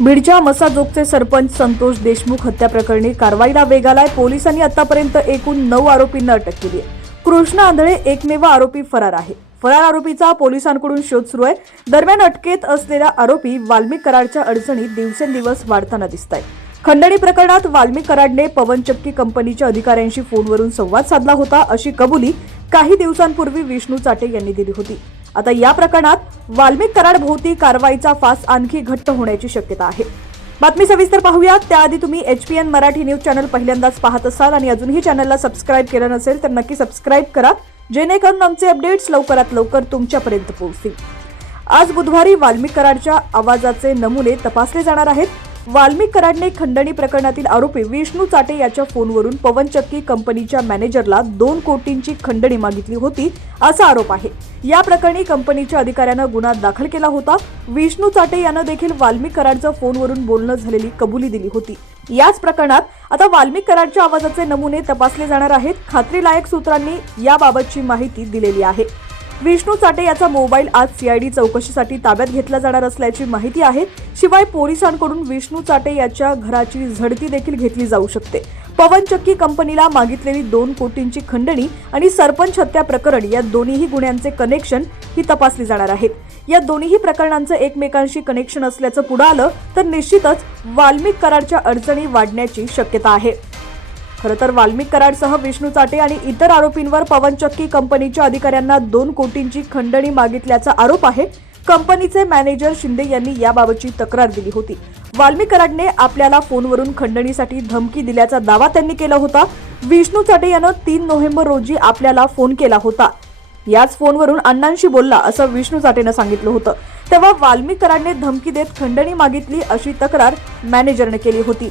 बीडच्या मसाजोगचे सरपंच संतोष देशमुख हत्या प्रकरणी कारवाईला वेग आलाय. पोलिसांनी आतापर्यंत एकूण नऊ आरोपींना अटक केली आहे. कृष्ण आंधळे एकमेव आरोपी फरार आहे. फरार आरोपीचा पोलिसांकडून शोध सुरू आहे. दरम्यान अटकेत असलेला आरोपी वाल्मिक कराडच्या अडचणीत दिवसेंदिवस वाढताना दिसत आहे खंडणी प्रकरणात वाल्मिक कराडने पवनचक्की कंपनीच्या अधिकाऱ्यांशी फोनवरून संवाद साधला होता अशी कबुली काही दिवसांपूर्वी विष्णू चाटे यांनी दिली होती. आता या प्रकरणात वाल्मिक कराड भोवती कारवाईचा फास आणखी घट्ट होण्याची शक्यता आहे. बातमी सविस्तर पाहूया. त्याआधी तुम्ही H P N Marathi news channel पहिल्यांदाच पाहत असाल आणि अजूनही चॅनलला सबस्क्राईब केलं नसेल तर नक्की सबस्क्राईब करा जेणेकरून आमचे अपडेट्स लवकरात लवकर तुमच्यापर्यंत पोहोचतील. आज बुधवारी वाल्मिक कराडच्या आवाजाचे नमुने तपासले जाणार आहेत. वाल्मिक कराडने खंडणी प्रकरणातील आरोपी विष्णू चाटे याच्या फोनवरून पवनचक्की कंपनीच्या मॅनेजरला दोन कोटींची खंडणी मागितली होती असा आरोप आहे. या प्रकरणी कंपनीच्या अधिकाऱ्यानं गुन्हा दाखल केला होता. विष्णू चाटे यानं देखील वाल्मिक कराडचं फोनवरून बोलणं झालेली कबुली दिली होती. याच प्रकरणात आता वाल्मिक कराडच्या आवाजाचे नमुने तपासले जाणार आहेत. खात्रीलायक सूत्रांनी याबाबतची माहिती दिलेली आहे. विष्णू चाटे याचा मोबाईल आज सीआयडी चौकशीसाठी ताब्यात घेतला जाणार असल्याची माहिती आहे. शिवाय पोलिसांकडून विष्णू चाटे याच्या घराची झडती देखील घेतली जाऊ शकते. पवनचक्की कंपनीला मागितलेली दोन कोटींची खंडणी आणि सरपंच हत्या प्रकरण या दोन्हीही गुन्ह्यांचे कनेक्शन ही तपासली जाणार आहेत. या दोन्हीही प्रकरणांचं एकमेकांशी कनेक्शन असल्याचं पुढं आलं तर निश्चितच वाल्मिक कराडच्या अडचणी वाढण्याची शक्यता आहे. खरं तर वाल्मिक कराडसह विष्णू चाटे आणि इतर आरोपींवर पवनचक्की कंपनीच्या अधिकाऱ्यांना दोन कोटींची खंडणी मागितल्याचा आरोप आहे. कंपनीचे मॅनेजर शिंदे यांनी याबाबतची तक्रार दिली होती. वाल्मिक कराडने आपल्याला फोनवरून खंडणीसाठी धमकी दिल्याचा दावा त्यांनी केला होता. विष्णू चाटे यानं तीन नोव्हेंबर रोजी आपल्याला फोन केला होता. याच फोनवरून अण्णांशी बोलला असं विष्णू चाटेनं सांगितलं होतं. तेव्हा वाल्मिक कराडने धमकी देत खंडणी मागितली अशी तक्रार मॅनेजरने केली होती.